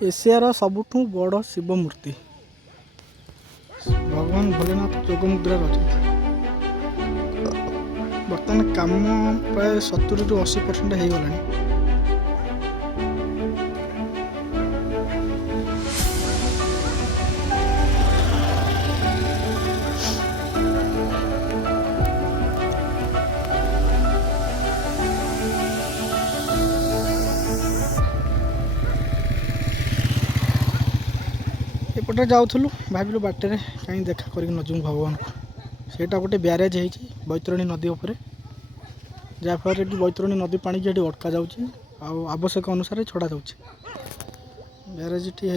एशियार सबुठु बड़ शिव मूर्ति भगवान भोलेनाथ जोगमुद्रा रचित। बर्तमान काम प्राय 70 ରୁ 80% हो गलानी। एपटे जाऊँ भाविलु बाटर कहीं देखा कर नजू भगवान को सेटा गोटे ब्यारेज हो बैतरणी नदी उपर जहाँफल कि बैतरणी नदी पानी की अटका जाऊँगी आवश्यक अनुसार छड़ा जाऊँगी ब्यारेज टी है।